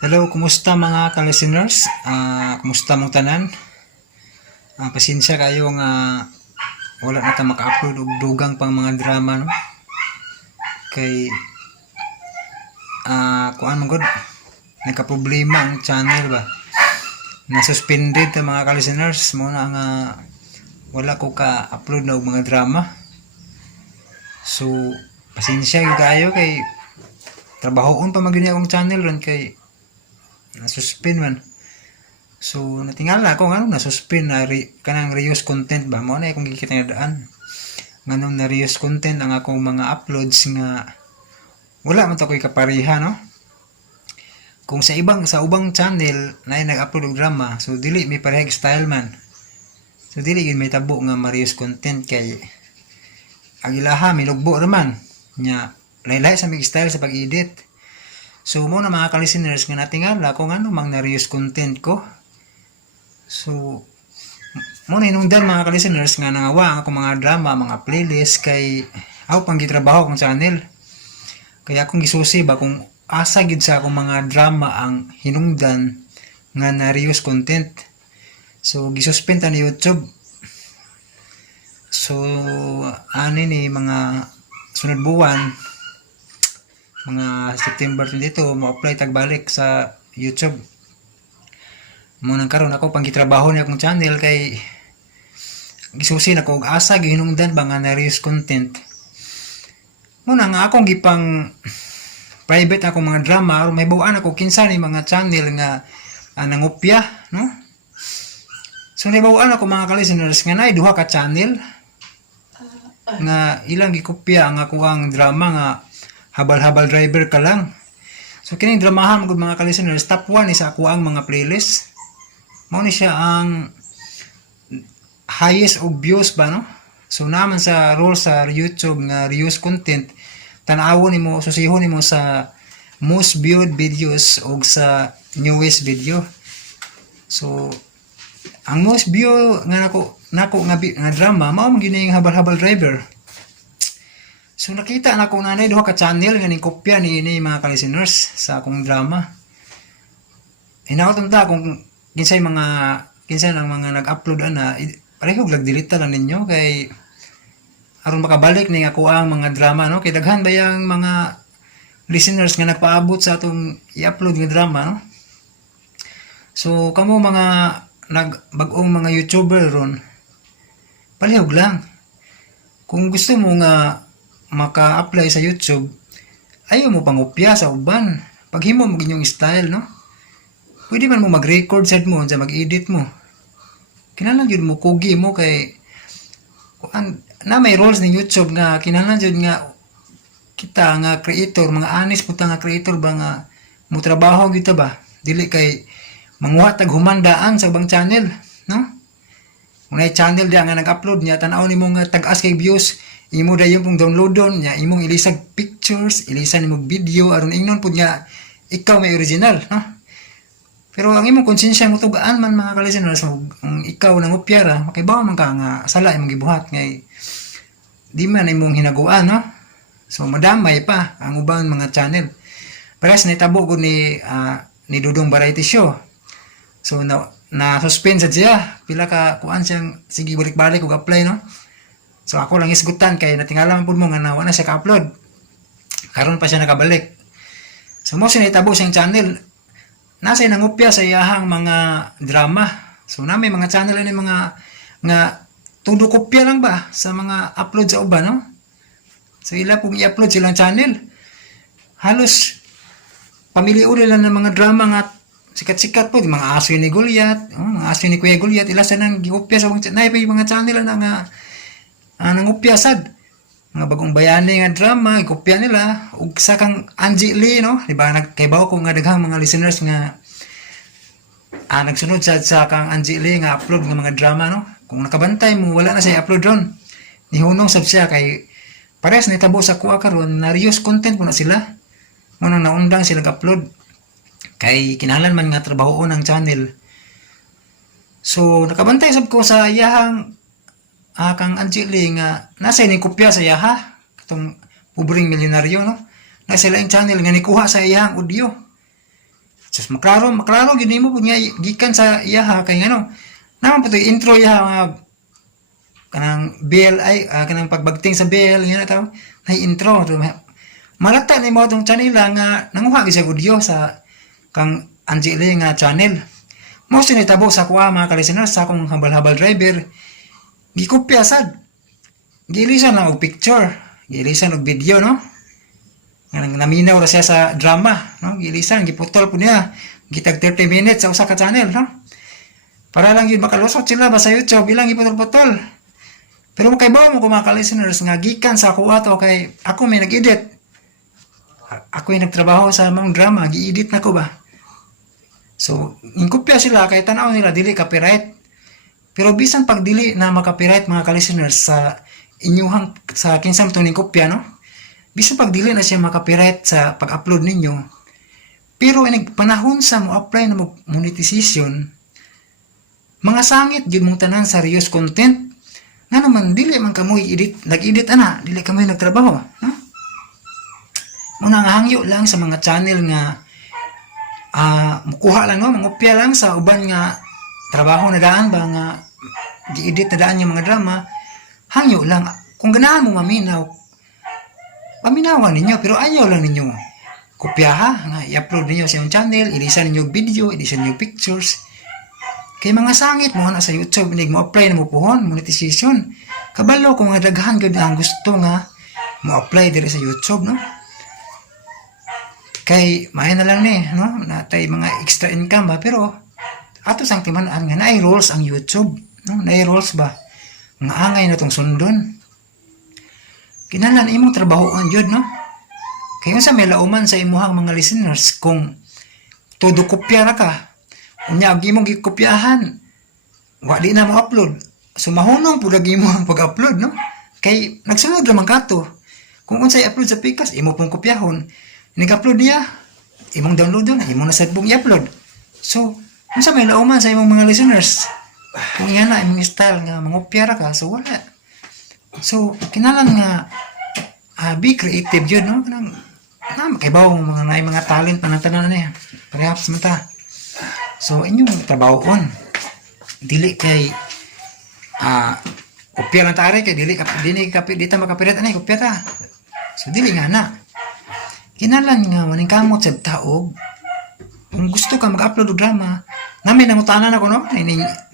Hello, kumusta mga ka-listeners? Kumusta mong tanan? Pasensya kayo nga wala na ta maka-upload og dugang pang mga drama no. Kay kuan man gud nagka-problema ang channel ba. Na-suspended ta mga ka-listeners mo na nga wala ko ka-upload na og mga drama. So pasensya gyud kayo kay trabahoon pa magyud akong channel ron kay na-suspend man. So natingala ako nga na-suspend na kanang reuse content ba mo na akong gikita nga daan. Nganong na reuse content ang akong mga uploads nga wala man to koy kapareha no. Kung sa ubang channel na nag-upload og drama, so dili may parehag style man. So dili gid may tabo nga ma-reuse content kay ang ilaha minugbo raman nya laylay sa mig style sa pag-edit. So mo na mga ka-listeners nga natingala kung ano mang na-reuse content ko. So mo na hinungdan mga ka-listeners nga nangawa ang akong mga drama, mga playlist kay ako pang gitrabaho kong channel. Kaya akong gisusi ba kung asa gid sa akong mga drama ang hinungdan nga na-reuse content. So gisuspend ta ni YouTube. So ani ni mga sunod buwan mga September 22 mo-apply tagbalik sa YouTube. Mo nang karon ako pang gitrabaho ni akong channel kay gisusi na ko og asa gihinungdan ba nga na-reuse content. Mo nang akong gipang private akong mga drama aron may buwan ako kinsa ni mga channel nga nangopya no. So nabawaan ako mga ka-listeners nga naay duha ka channel nga ilang gikopya ang ako ang drama nga habal-habal driver ka lang. So kining dramahan gud mga ka-listeners top 1 isa ako ang mga playlist. Mao ni siya ang highest of views ba no. So naman sa role sa YouTube nga reuse content tan-awon nimo susihon nimo sa most viewed videos og sa newest video. So ang most view nga nako nga drama mao man gini habal-habal driver. So nakita na ko nanay duha ka channel nga ning kopya ni mga ka-listeners sa akong drama. Hinaut ta kung kinsay ng mga nag-upload ana pareho lag delete lang ninyo kay aron makabalik ning ako ang mga drama no kay daghan ba yang mga listeners nga nagpaabot sa atong i-upload nga drama no. So kamo mga nagbag-ong mga YouTuber ron palihog lang. Kung gusto mo nga maka-apply sa YouTube, ayaw mo pangopya sa uban. Paghimo mo ginyong style, no? Pwede man mo mag-record sad mo, mag-edit mo. Kinahanglan jud mo kugi mo kay na may roles ni YouTube nga kinahanglan jud nga kita nga creator, mga honest puta nga creator ba nga mo trabaho kita ba? Dili kay manguha tag humandaan sa ubang channel, no? Kung may channel dia nga nag-upload niya, tanaw nimo nga tag-as kay views, imo dayon pong downloadon nya imong ilisag pictures, ilisan nimo video aron ingnon pud nga ikaw may original, no? Pero ang imong konsensya mo tugaan man mga ka-listeners, ikaw nang upyara, makibaw man ka nga sala imong gibuhat ngay di man imong hinaguan, no? So madamay pa ang ubang mga channel. Pares nitabo ko ni Dudong Variety Show. So na suspend sa siya pila ka kuan siyang sige balik-balik ug apply, no? So ako lang isgutan kay natingala man pud mo nga wala na siya ka-upload. Karon pa siya nakabalik. So mo sinitabo siyang channel. Nasa nangupya sa iyahang mga drama. So na may mga channel ni mga nga tudo kopya lang ba sa mga upload sa uban, no? So ila pong i-upload silang channel. Halos pamilyo lang ng mga drama nga sikat-sikat po, mga aso ni Goliath, mga aso ni Kuya Goliath, ila sa nang gikopya sa mga channel na nga nangupya sad mga bagong bayani nga drama ikopya nila ug sa kang Angie Lee, no? Di ba nagkaibaw ko nga daghang mga listeners nga nagsunod sa kang Angie Lee nga upload ng mga drama, no? Kung nakabantay mo wala na siya upload ron, nihunong sab siya kay pares nitabo sa kuha karon na reuse content mo na sila mo nang naundang sila upload kay kinahanglan man nga trabahoon ang channel. So nakabantay sab ko sa iyahang kang Angeli nga nasa ni kopya sa yaha katong pobreng milyonaryo, no? Na sila yung channel nga nikuha sa iyang audio. Sus maklaro gid nimo pud nga gikan sa iyaha kay ngano. Naman pud intro iyaha nga kanang BLI kanang pagbagting sa BL nga taw. Hay intro malata ni mo tong channel nga nanguha gyud sa audio sa kang Angeli nga channel. Mo sinitabo sa kuha mga ka-listeners sa akong habal-habal driver. Gikopya sad. Gilisan na og picture, gilisan og video no. Nga naminaw ra siya sa drama, no? Gilisan giputol po niya. Gitag 30 minutes sa usa ka channel, no? Para lang yun makalusot sila ba sa YouTube bilang giputol-putol. Pero makaibaw mo ko mga ka-listeners nga gikan sa ako ato kay ako may nag-edit. Ako yung nagtrabaho sa mga drama, gi-edit na ko ba. So, ingkopya sila kay tanaw nila dili copyright. Pero bisan pag dili na maka-copyright mga ka-listeners sa inyuhang sa kinsam tuning kopya no. Bisan pag dili na siya maka-copyright sa pag-upload ninyo. Pero inig panahon sa mo apply na monetization, mga sangit gyud mong tanan serious content. Nga naman dili man kamo i-edit, nag-edit ana, dili kamo nagtrabaho, no? Muna nga hangyo lang sa mga channel nga mukuha lang no, mangopya lang sa uban nga trabaho na daan ba nga gi-edit na daan yung mga drama, hangyo lang. Kung ganahan mo maminaw, paminawan ninyo, pero ayaw lang ninyo kopyaha nga i-upload ninyo sa yung channel, ilisan ninyo video, ilisan ninyo pictures. Kay mga sangit mo na sa YouTube, nig mo apply na mo pohon, monetization. Kabalo kung nga daghan gud ang gusto nga mo apply diri sa YouTube, no? Kay may na lang ni, no? Natay mga extra income ba, pero ato sang timan-an nga naay rules ang YouTube, no? Naay rules ba? Nga angay na tong sundon. Kinahanglan imong trabahoan jud, no? Kay unsa may lauman sa imuhang mga listeners kung todo kopya ra ka. Unya ag imong gikopyahan, wa di na mo upload. So mahunong pud ag imong pag-upload, no? Kay nagsunod ra man kato. Kung unsay upload sa Pikas, imo pong kopyahon. Nig-upload niya, imong download doon, imong nasa bong i-upload. So, unsa may lauman sa imong mga listeners? Kung yan na imong style nga mangopya ra ka, so wala. So, kinahanglan nga be creative yun, no? Kanang makaibaw mga talent na tanan na yan. Perhaps man ta. So, inyong trabahoon. Dili kay kopya lang taari kay dili ta makapirat anay kopya ta. So, dili nga na. Kinahanglan nga maning kamot sa taog. Kung gusto ka mag-upload og drama, namin nangutanan ako, no?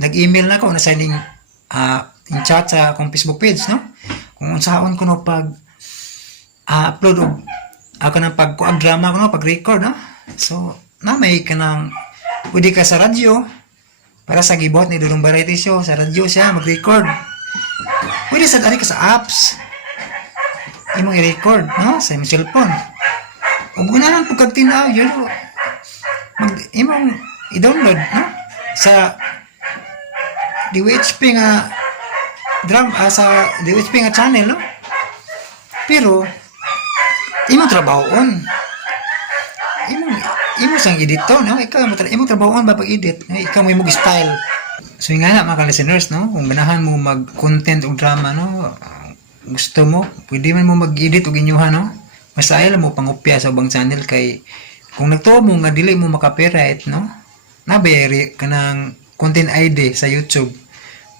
Nag-email na ako, nasa in chat sa akong Facebook page, no? Kung unsaon ko no pag upload og ako nang pagkuag drama ko no, pag-record, no? So, na may kanang pwede ka sa radyo para sa gibot ni Dudong Variety Show, sa radyo siya mag-record. Pwede sa ka sa apps. Imong i-record, no? Sa imong cellphone. Ug gunahan pag kagtinaw yun, imong i-download, no? Sa DWHP nga sa DWHP nga channel, no? Pero imong trabahoon. Imong sang editor, no? Imong trabahoon ba pag-edit? Ikaw mo imong style. So nga na mga listeners, no? Kung ganahan mo mag-content og drama, no? Gusto mo, pwede man mo mag-edit og inyuha, no? Basta ayaw mo pangopya sa ubang channel kay kung nagtuo mo nga dili mo maka-copyright, no? Nabayari ka ng content ID sa YouTube.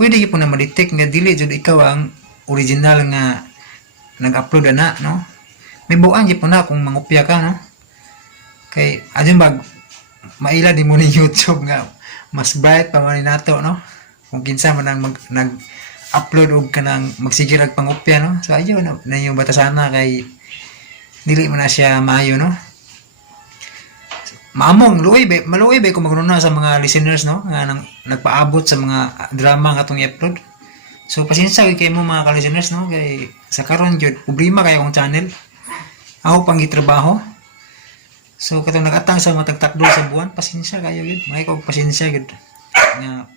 Pwede po na ma-detect nga dili jud ikaw ang original nga nag-upload na, no? May buang po na kung mangopya ka, no? Kay adun bag maila din mo ni YouTube nga mas bright pa man nato, no? Kung kinsa man ang nag-upload og kanang magsigir og pangopya, no? So ayo na yung batasana kay dili man na siya maayo, no? Maamong maluoy ba kung magruna sa mga listeners, no? Nga nagpaabot sa mga drama nga atong i-upload. So pasensya kay mo mga ka-listeners, no? Kay sa karon jud problema kay akong channel. Ako pang gitrabaho. So katong nagatang sa mga tagtakdo sa buwan, pasensya kayo gid. May ko pasensya gid. Nga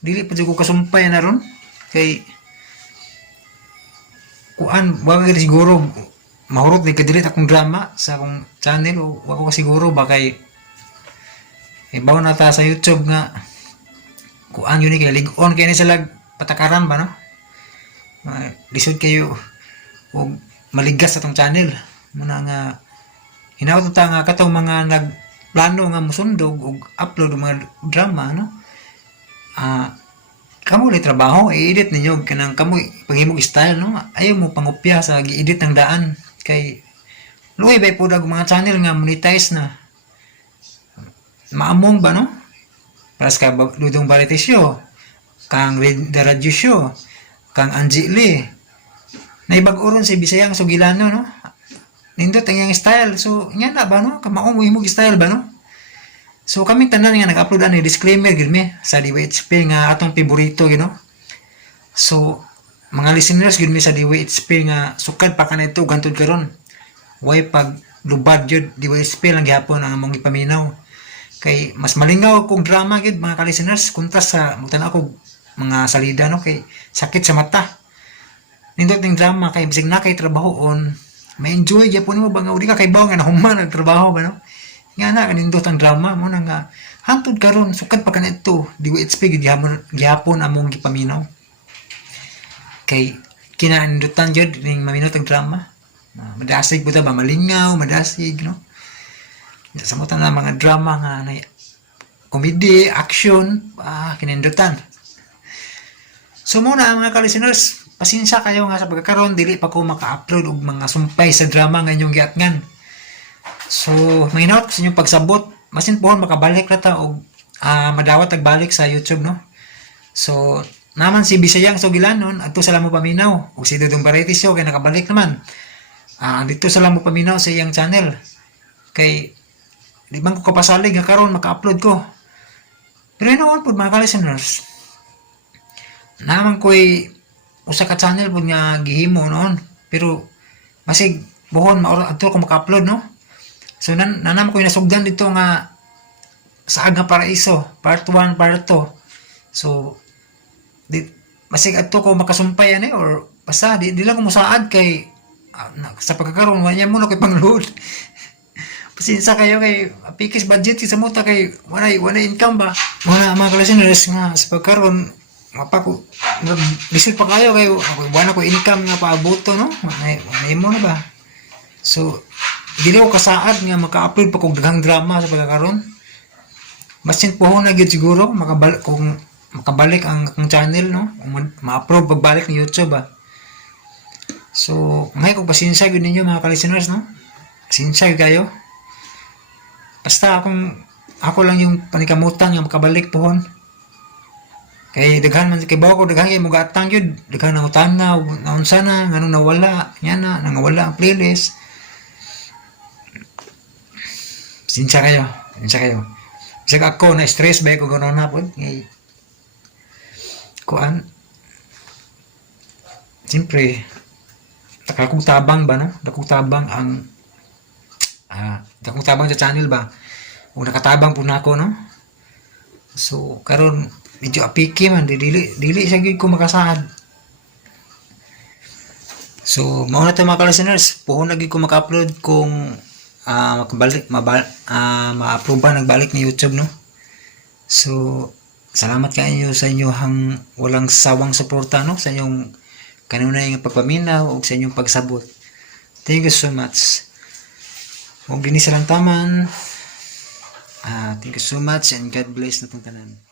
dili pa jud ko kasumpay na ron kay kuan wa gid siguro mahurot ni kadilit akong drama sa akong channel o wako ka siguro ba kay ibaw na ta sa YouTube nga kuan yun kay lig-on kay ni sila patakaran ba, no? Lisod kayo o maligas sa atong channel muna nga hinaut ta nga katong mga plano nga musundog og upload og mga drama no. Kamo ni trabaho i-edit ninyo kanang kamo paghimog style no. Ayaw mo pangopya sa gi-edit ng daan kay luoy bay pud og mga channel nga monetize na. Maamong ba no? Paras ka Dudong Variety Show, kang The Radio Show, kang Angie Lee. Naibag-oron si Bisayang Sugilano no. Nindot ang iyang style. So, nga na ba no? Kamaong mo style ba no? So, kami tanan nga nag-upload ani disclaimer gid mi sa DWHP nga atong paborito you know. So, mga listeners gid mi sa DWHP nga sukad pa kanito gantod karon. Way pag lubad jud DWHP lang gihapon ang among ipaminaw. Kay mas malingaw kung drama gid mga ka-listeners kontras sa mutan ako mga salida no kay sakit sa mata. Nindot ning drama kay bisig na kay trabahoon, may enjoy gyapon mo ba nga udi ka kay bawo nga nahuman ang trabaho ba no? Nga na kanindot ang drama mo na nga hantod karon sukad pa kanito DWHP gid gihapon among gipaminaw. Kay kinanindutan jud ning maminot ang drama. Madasig buta ba malingaw, madasig no. Sa mutan na mga drama nga na comedy, action, kinindutan. So muna mga ka-listeners, pasensya kayo nga sa pagkakaroon dili pa ko maka-upload og mga sumpay sa drama nga inyong giatngan. So manginawat sa inyong pagsabot, masin pohon makabalik na ta og madawat agbalik sa YouTube no. So naman si Bisayang Sugilanon adto sa lamo paminaw ug si Dudong Variety Show kay nakabalik naman. Dito sa lamo paminaw sa iyang channel. Kay di man ko kapasalig nga karon maka-upload ko. Pero inaon pud mga ka-listeners. Naman ko'y usa ka channel pud nga gihimo noon. Pero masig buhon adto ko maka-upload no. So nanam ko'y nasugdan dito nga Saag nga Paraiso, part 1, part 2. So masig adto ko makasumpay ani or basta di lang ko mosaad kay sa pagkakaroon wanya mo na ko'y pangload. Pasensya kayo kay pikis budget sa muta kay wala income ba. Wala mga ka-listeners nga sa pagkaroon mapako bisil pa kayo kay wala ko income nga paaboto no. Wala mo na ba. So dili ko kasaad nga maka-upload pa kog daghang drama sa pagkakaroon. Basin pohon na gyud siguro makabalik ang channel no. Ma-approve pagbalik ni YouTube ba. So ngay kog pasensya gyud ninyo mga ka-listeners no. Pasensya kayo. Basta ako lang yung panikamutan nga makabalik pohon. Kay daghan man kay bawo ko daghan kay mugatang gyud, daghan nang utana ug naunsa na nganong nawala, nya na nangawala ang playlist. Sinsya kayo. Bisag ako na stress ba ko ganoon na pod ngay kuan. Siyempre dakong tabang ba no? Dakong tabang ang dakong tabang sa channel ba o nakatabang po na ako no. So karon medyo apiki man dili siya gyud ko makasaad. So mao na to mga ka-listeners, pohon lagi ko maka-upload kung ma-approve nagbalik ni YouTube no. So salamat kayo sa inyong walang sawang suporta no sa inyong kanunay nga pagpaminaw o sa inyong pagsabot. Thank you so much. Huwag din sa lang taman. Thank you so much and God bless na itong tanan.